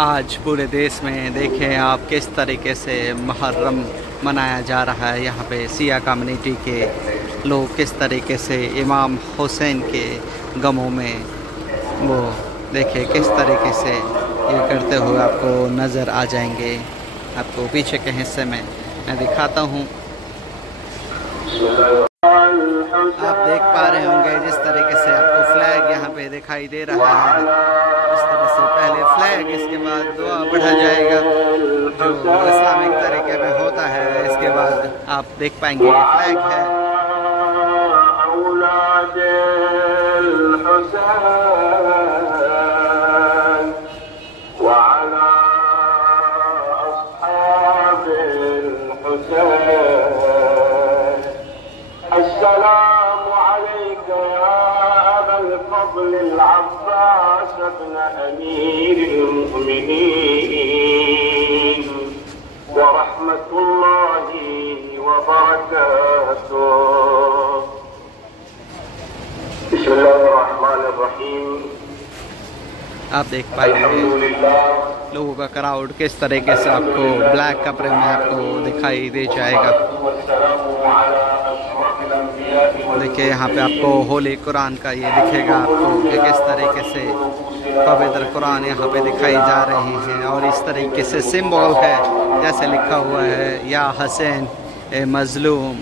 آج پورے دیش میں دیکھیں آپ کس طریقے سے محرم منایا جا رہا ہے. یہاں پہ سیاہ کمیونٹی کے لوگ کس طریقے سے امام حسین کے غموں میں وہ دیکھیں کس طریقے سے یہ کرتے ہوئے آپ کو نظر آ جائیں گے. آپ کو پیچھے کے حصے میں دکھاتا ہوں. آپ دیکھ پا رہے ہوں گے جس طریقے سے آپ کو فلیگ یہاں پہ دکھائی دے رہا ہے. اس طرح سے پہلے فلیگ، اس کے بعد دعا پڑھا جائے گا جو اسلامک طریقے میں ہوتا ہے. اس کے بعد آپ دیکھ پائیں گے یہ فلیگ ہے. السلام عليك يا أبا الفضل العباس ابن أمير المؤمنين ورحمة الله وبركاته. بسم الله الرحمن الرحيم. آپ دیکھ پائیں گے لوگوں کا کراؤڈ کس طریقے سے آپ کو بلیک کپڑے میں آپ کو دکھائی دے جائے گا. دیکھیں یہاں پہ آپ کو ہولی قرآن کا یہ دکھے گا آپ کو کہ کس طریقے سے پوتر قرآن یہاں پہ دکھائی جا رہی ہیں. اور اس طریقے سے سمبول ہے جیسے لکھا ہوا ہے یا حسین اے مظلوم،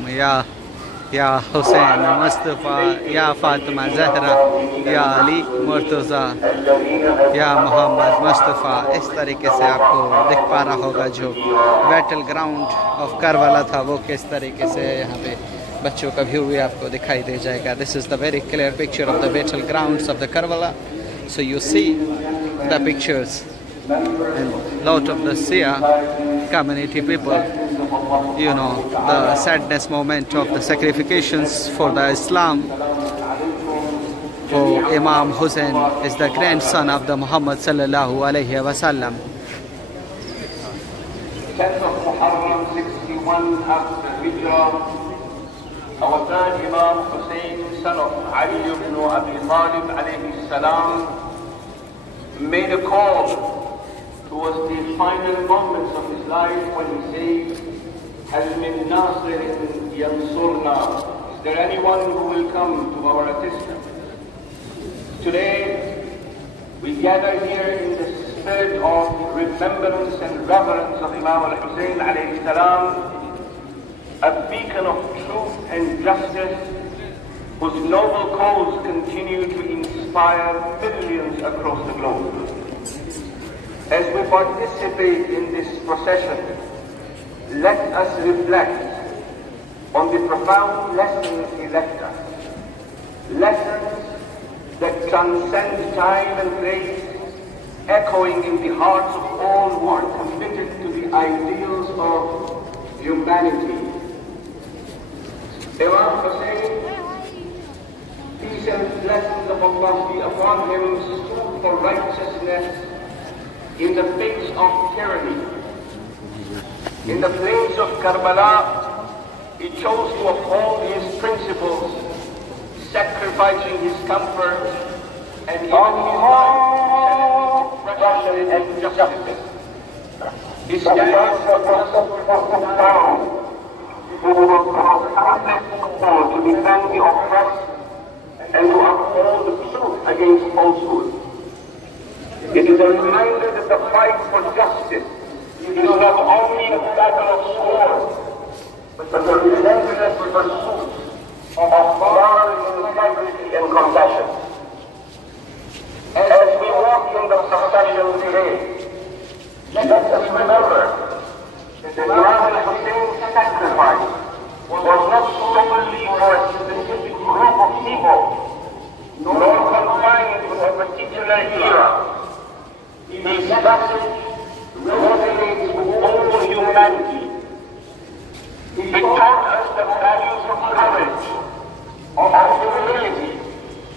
یا حسین مصطفیٰ، یا فاطمہ زہرا، یا علی مرتضیٰ، یا محمد مصطفیٰ. اس طریقے سے آپ کو دکھ پا رہا ہوگا جو بیٹل گراؤنڈ آف کربلا تھا وہ کس طریقے سے یہاں پہ بچوں کا ویو بھی آپ کو دکھائی دے جائے گا. This is the very clear picture of the battle grounds of the Karbala. So you see the pictures and lot of the Shia community people, you know, the sadness moment of the sacrifications for the Islam. For Imam Hussein is the grandson of the Muhammad sallallahu alayhi wa sallam. 10th of Muharram 61 after Hijrah, our third Imam Hussein, son of Ali ibn Abi Talib alayhi salam, made a call towards the final moments of his life when he said, "Hal min nasirin yansurna?" Is there anyone who will come to our assistance? Today, we gather here in the spirit of remembrance and reverence of Imam al-Hussein alayhi salam, a beacon of truth and justice whose noble cause continue to inspire millions across the globe. As we participate in this procession, let us reflect on the profound lessons he left us. Lessons that transcend time and place, echoing in the hearts of all who are committed to the ideals of humanity. Imam Hussein, peace and blessings of Allah be upon him, stood for righteousness in the face of tyranny. In the plains of Karbala, he chose to uphold his principles, sacrificing his comfort and even his life to challenge oppression and injustice. He stands for who will cause to defend the oppressed and to uphold the truth against falsehood. It is a reminder that the fight for justice is not only a battle of swords, but the relentless pursuit of moral integrity and compassion. As we walk in the procession today, let us remember that Imam Hussein's sacrifice was not solely for a specific group of people, nor confined to a particular era. His message resonates with all humanity. He taught us the values of courage, of humility,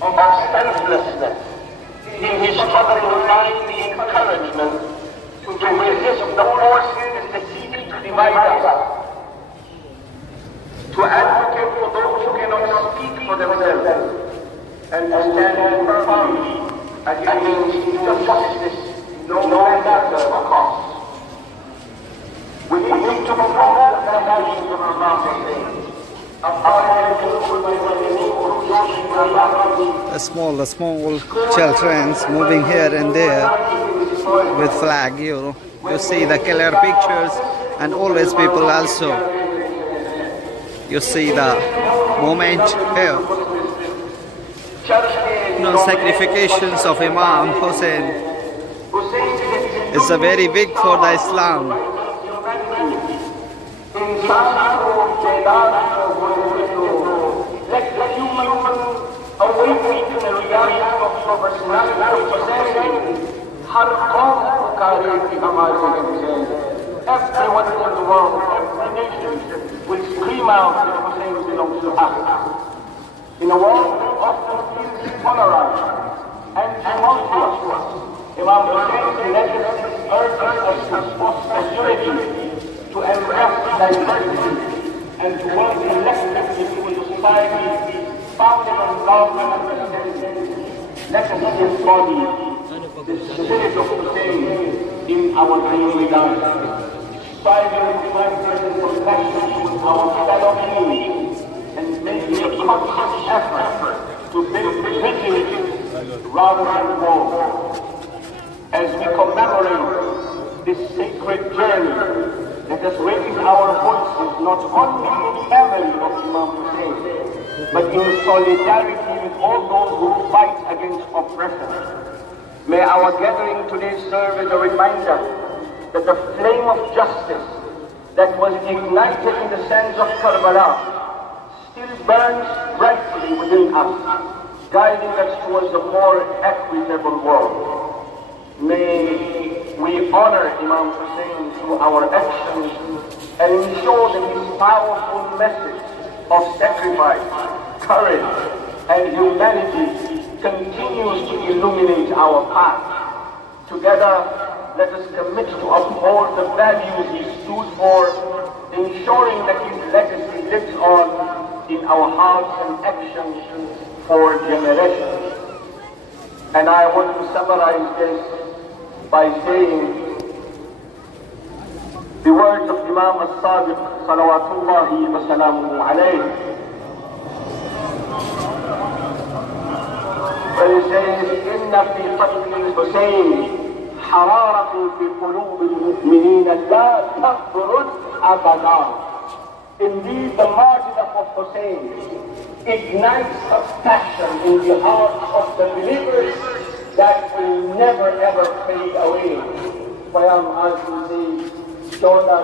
of selflessness. In his struggle to find the encouragement to resist the forces that seek to divide us, to advocate for those who cannot speak for themselves, and to stand firmly against injustice no matter the cost. We need to promote the values of Imam Hussein. The small children moving here and there with flag, you see the clear pictures, and always people also, you see the moment here, sacrifications of Imam Hussein is a very big for the Islam. Everyone in the world, every nation will scream out that Hussein belongs to us. In a world that often feels polarized and tumultuous, Imam Hussein's legacy urges us to foster unity, to embrace diversity, and to work collectively to a society founded on love and understanding. Let us embody the spirit of Hussein in our daily lives, striving to find compassion with our fellow beings, and making a conscious effort to build bridges rather than walls. As we commemorate this sacred journey, let us raise our voices not only in memory of Imam Hussein, but in solidarity with all those who fight against oppression. May our gathering today serve as a reminder that the flame of justice that was ignited in the sands of Karbala still burns brightly within us, guiding us towards a more equitable world. May we honor Imam Hussein through our actions and ensure that his powerful message of sacrifice, courage, and humanity continues to illuminate our path. Together, let us commit to uphold the values he stood for, ensuring that his legacy lives on in our hearts and actions for generations. And I want to summarize this by saying the words of Imam al-Sadiq salawatullahi wa salamuhu alayhi, where he says, "Inna fi qatl al-Husayn حرارة في قلوب المؤمنين لا تبرد أبدا." Indeed, the martyrdom of Hussein ignites a passion in the hearts of the believers that will never ever fade away. Bayam Azizi, 14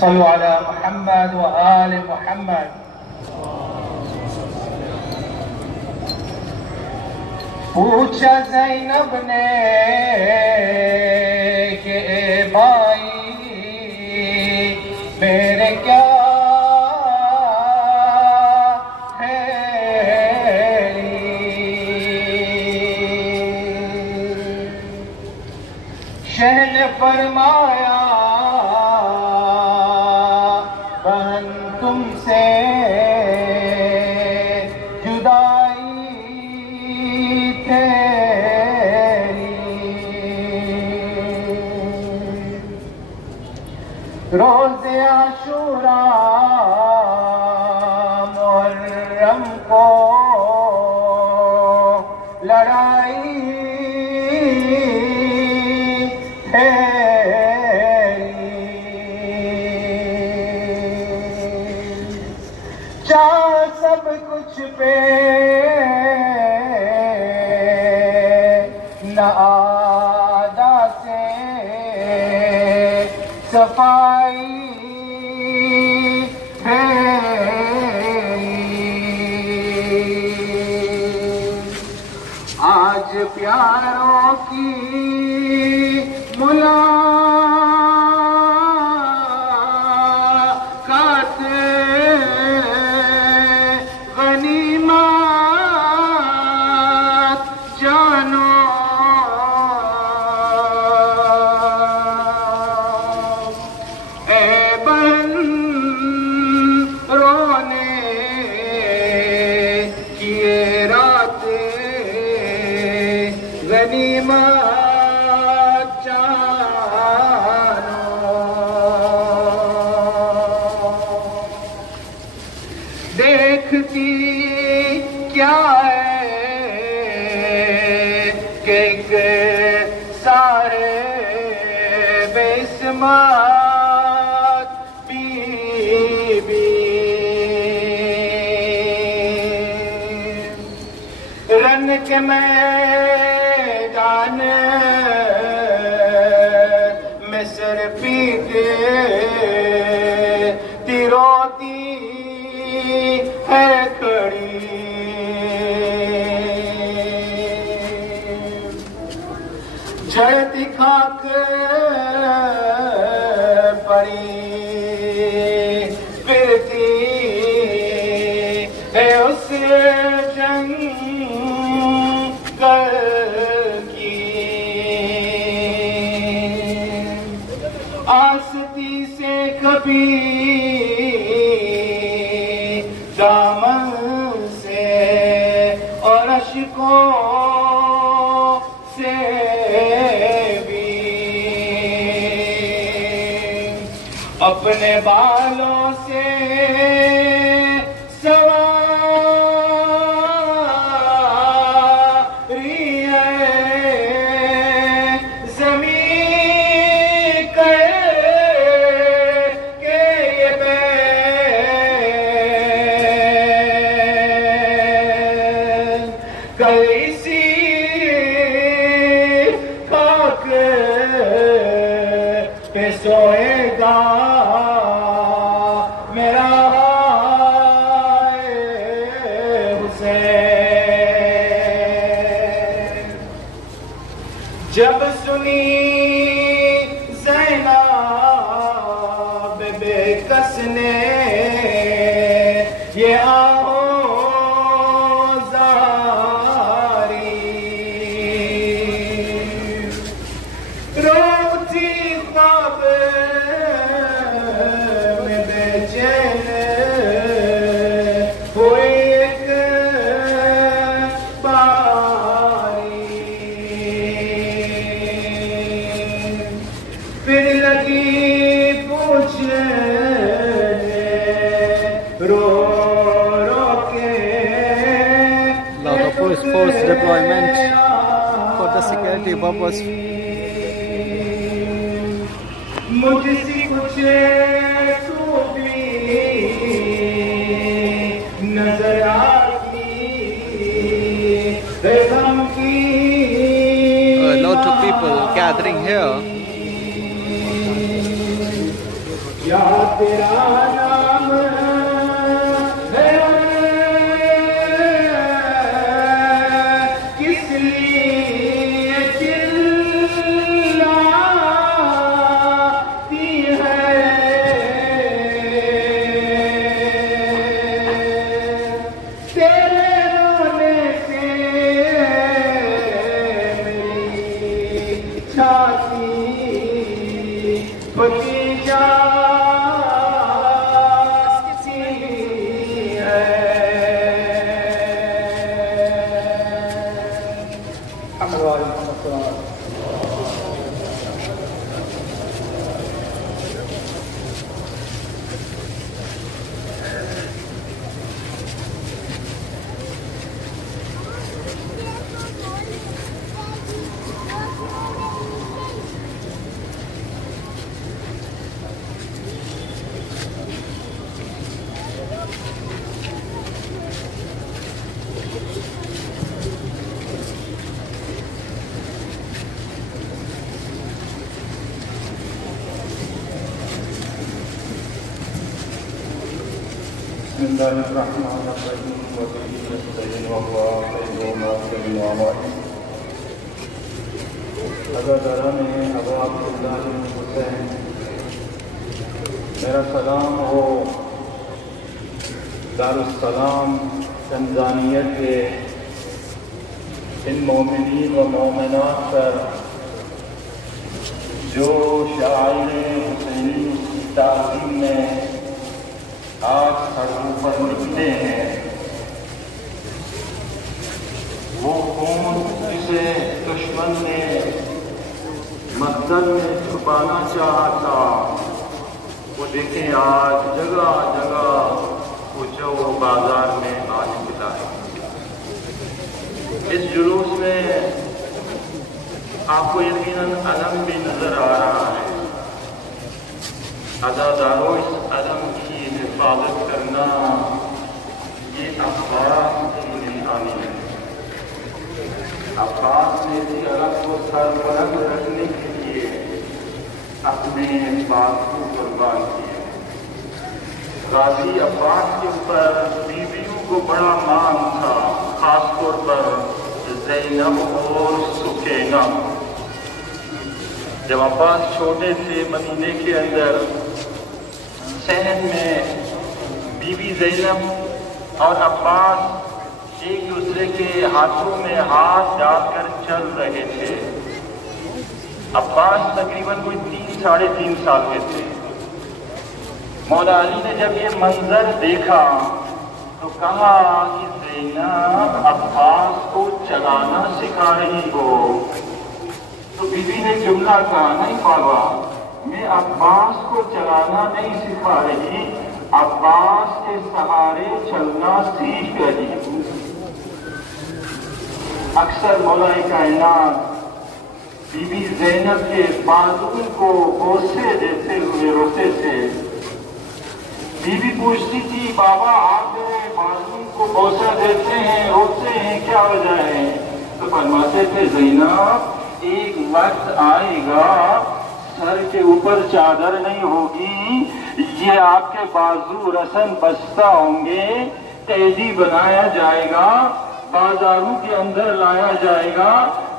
صلوا على محمد وآل محمد. پوچھا زینب نے کہ اے بھائی میرے کیا ہے، شہ نے فرمایا بہن تم سے جدائی تیری، روز عاشورا محرم کو لڑائی ہے چاہ سب کچھ پہ نہ آدھا سے صفائی ہے آج پیاروں کی ملاقات غنیمت جانو غنیمت جانو دیکھتی کیا ہے کہ سارے بے عصمت بی بی رن کے میدان مصر پیتے روتی ہے کھڑی جھڑتی خاک پڑی پھرتی ہے اس جنگ کی آستی سے کبھی دامن سے اور اشکوں سے بھی اپنے بالوں سے کیسی خاک پہ سوئے گا میرا حسین جب سنی زینب بے کس نے یہ پھر لگی پوچھنے رو رو کے lot of police force deployment for the security purpose. مجھ سے کچھ تو بھی نظر آتی غم کی A lot of people gathering here. یا تیرا نام ہے کس لیے چلاتی ہے تیرے رونے سے میری چھاتی پھٹی بسم الله الرحمن الرحيم وبه نستعين وهو خير الناصرين ومعين عزاداران ابو عبداللہ حسین، میرا سلام ہو دارالسلام تنزانیہ کے ان مومنین و مومنات پر جو شاعر حسینی کی تعظیم میں آج سڑکوں پر نکلے ہیں۔ وہ خون جسے دشمن نے مقدر میں چھپانا چاہا تھا، وہ دیکھیں آج جگہ جگہ کوچہ و بازار میں آج نکلا ہے۔ اس جلوس میں آپ کو یقیناً علم بھی نظر آ رہا ہے۔ عزاداروں، اس علم کی حفاظت کرنا یہ عباس کی نشانی ہے۔ عباس نے اس علم کو سربلند رکھنے کے لیے اپنے بات کو قربان کیے۔ غازی عباس کے اوپر بیویوں کو بڑا مان تھا، خاص طور پر زینب اور سکینہ۔ جب عباس چھوٹے تھے مدینے کے اندر صحن میں بی بی زینب اور عباس ایک دوسرے کے ہاتھوں میں ہاتھ ڈال کر چل رہے تھے۔ عباس تقریباً کوئی 3-3.5 سال کے تھے۔ مولا علی نے جب یہ منظر دیکھا تو کہا کہ زینب عباس کو چلانا سکھا رہی ہو۔ تو بی بی نے جملہ کہا، نہیں بابا، میں عباس کو چلانا نہیں سکھا رہی، عباس کے سہارے چلنا سیکھ رہی ہوں۔ اکثر مولا کائنات بی بی زینب کے بازو کو بوسے دیتے ہوئے روتے تھے۔ بی بی پوچھتی تھی، بابا آپ میرے بازو کو بوسہ دیتے ہیں، روتے ہیں، کیا وجہ ہے؟ تو فرماتے تھے، زینب ایک وقت آئے گا سر کے اوپر چادر نہیں ہوگی، یہ آپ کے بازو رسن بستہ ہوں گے، قیدی بنایا جائے گا، بازاروں کے اندر لایا جائے گا،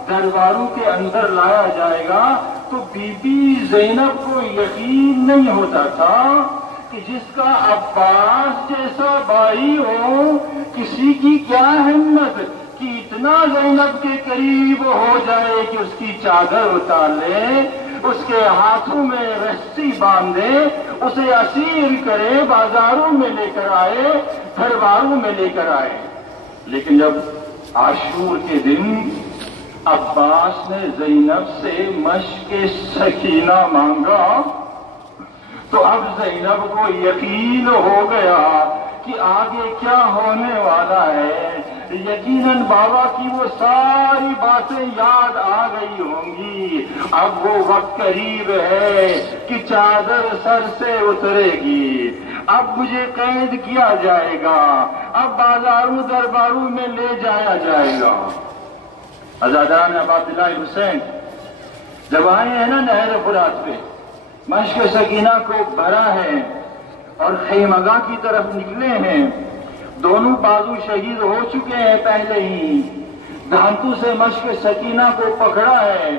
درباروں کے اندر لایا جائے گا۔ تو بی بی زینب کو یقین نہیں ہوتا تھا کہ جس کا عباس جیسا بھائی ہو، کسی کی کیا ہمت کہ اتنا زینب کے قریب ہو جائے کہ اس کی چادر اتار لے، اس کے ہاتھوں میں رسی باندھے، اسے اسیر کرے، بازاروں میں لے کر آئے، درباروں میں لے کر آئے۔ لیکن جب عاشور کے دن عباس نے زینب سے مشق سکینہ مانگا تو اب زینب کو یقین ہو گیا کہ آگے کیا ہونے والا ہے۔ یقیناً بابا کی وہ ساری باتیں یاد آ گئی ہوں گی۔ اب وہ وقت قریب ہے کہ چادر سر سے اترے گی، اب مجھے قید کیا جائے گا، اب بازاروں درباروں میں لے جایا جائے گا۔ عزاداران ابو عبداللہ حسین جب آئے ہیں نا نہر فرات پہ، مشق سکینہ کو بھرا ہے اور خیمگاہ کی طرف نکلے ہیں، دونوں بازو شہید ہو چکے ہیں پہلے ہی، دھانتوں سے مشق سکینہ کو پکڑا ہے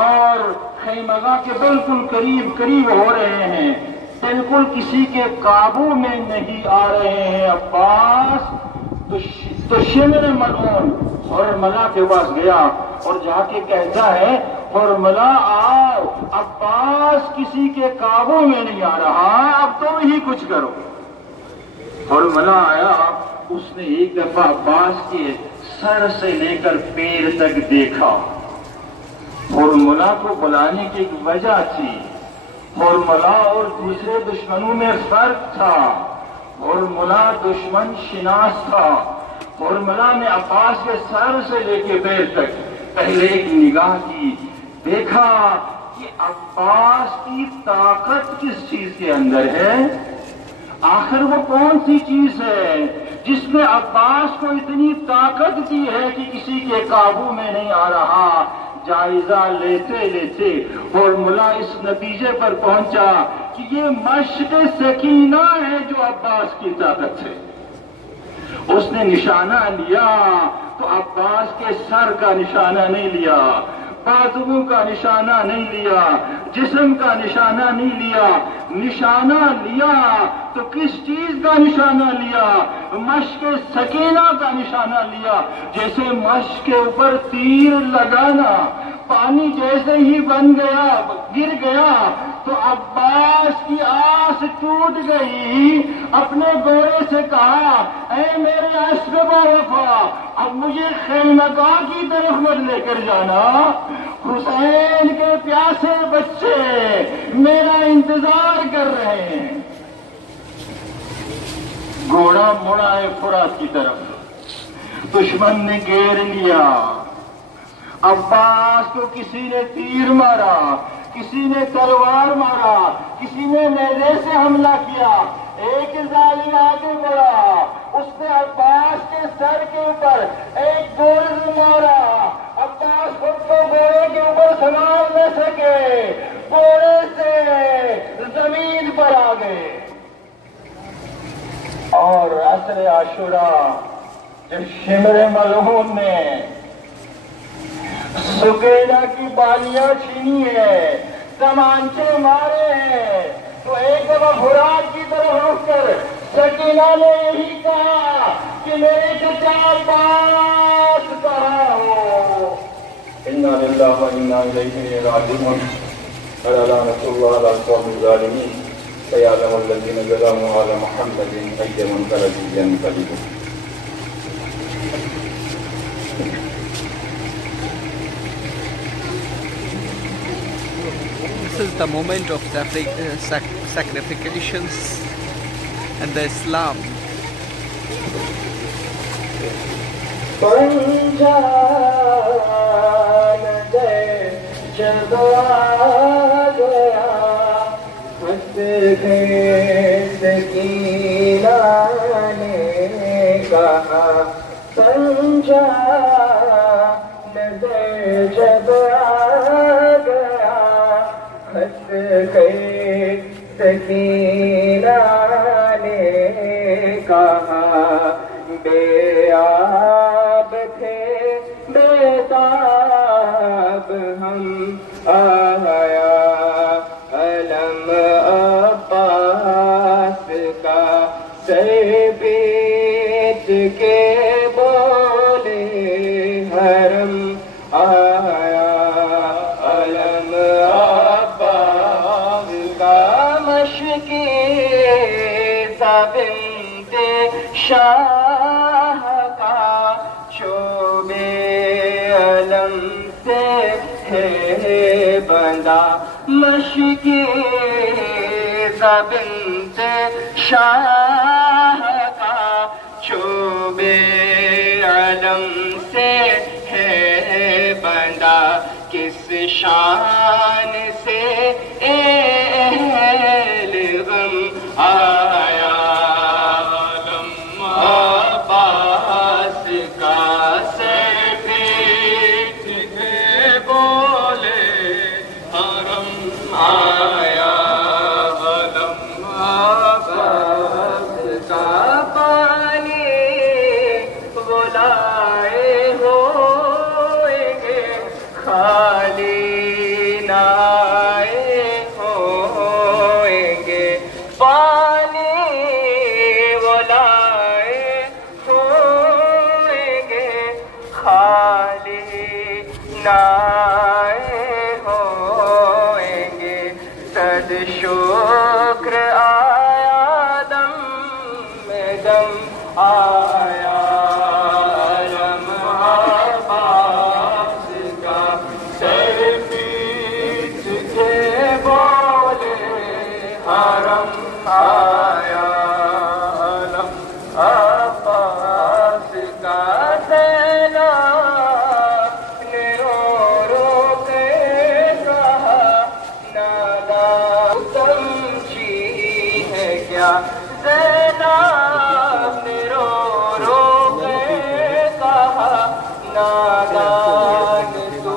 اور خیمگاہ کے بالکل قریب ہو رہے ہیں، بالکل کسی کے قابو میں نہیں آ رہے ہیں۔ عباس تو شمر ملعون حرملہ کے پاس گیا اور جا کے کہتا ہے، حرملہ آؤ، عباس کسی کے قابو میں نہیں آ رہا، اب تم ہی کچھ کرو۔ حرملہ آیا، اس نے ایک دفعہ عباس کے سر سے لے کر پیر تک دیکھا۔ حرملہ کو بلانے کی ایک وجہ تھی، حرملہ اور دوسرے دشمنوں میں فرق تھا۔ حرملہ دشمن شناس تھا۔ حرملہ نے عباس کے سر سے لے کے پیر تک پہلے ایک نگاہ کی، دیکھا کہ عباس کی طاقت کس چیز کے اندر ہے، آخر وہ کون سی چیز ہے جس نے عباس کو اتنی طاقت دی ہے کہ کسی کے قابو میں نہیں آ رہا۔ جائزہ لیتے لیتے فارمولا اس نتیجے پر پہنچا کہ یہ مشق سکینہ ہے جو عباس کی طاقت ہے۔ اس نے نشانہ لیا تو عباس کے سر کا نشانہ نہیں لیا، بازوؤں کا نشانہ نہیں لیا، جسم کا نشانہ نہیں لیا، نشانہ لیا تو کس چیز کا نشانہ لیا؟ مشق سکینہ کا نشانہ لیا۔ جیسے مشق کے اوپر تیر لگانا، پانی جیسے ہی بن گیا گر گیا تو عباس کی آس ٹوٹ گئی، اپنے گھوڑے سے کہا اے میرے اسباب وفا اب مجھے خیمگاہ کی طرف مت لے کر جانا، حسین کے پیاسے بچے میرا انتظار کر رہے ہیں۔ گھوڑا مڑا ہے فرات کی طرف، دشمن نے گھیر لیا، عباس کو کسی نے تیر مارا، کسی نے تلوار مارا، کسی نے نیزے سے حملہ کیا، ایک ظالم آگے بڑھا، اس نے عباس کے سر کے اوپر ایک گولڈ مارا، عباس خود کو گھوڑے کے اوپر سنبھال نہ سکے، گھوڑے سے زمین پر آ گئے۔ اور عصر عاشوراء جب شمر ملعون نے سکینہ کی بالیاں چھینی ہے، کمانچے مارے ہیں، تو ایک دفعہ فرات کی طرف رک کر سکینہ نے یہی کہا کہ میرے چچا عباس کہاں ہو؟ انا للہ و انا الیہ راجعون، لعنۃ اللہ علی القوم الظالمین، سیعلم الذین ظلموا علی محمد ای منقلب ینقلبون۔ This is the moment of the sacrifications and the Islam. جب آ گیا ہنس گئے سکینہ نے کہا سمجھا نظر جب آ گیا ہنس گئے سکینہ نے کہا بے آب تھے بے تاب ہم آیا علم عباس کا سر بیچ کے بولے حرم آیا علم عباس کا مشکی بنت شاہ کا شعبے علم سے ہے بندہ مشکی بنت شاہ کا شعبے علم سے ہے بندہ کس شان سے اہل غم آیا علم عباس کا سر پیٹ کے بولے حرم آیا علم عباس کا پانی وہ لائے ہوئیں گے خالی نہ آئے ہوئیں گے پانی وہ لائے ہوئیں گے خالی نہ آئے ہوئیں گے صد شکر آیا دم میں دم آیا علم عباس کا سر پیچ کے بولے حرم آیا علم عباس کا زینب نے رو رو کے کہا نادا سمجھی ہے کیا زینب نے رو رو کے کہا نادان تو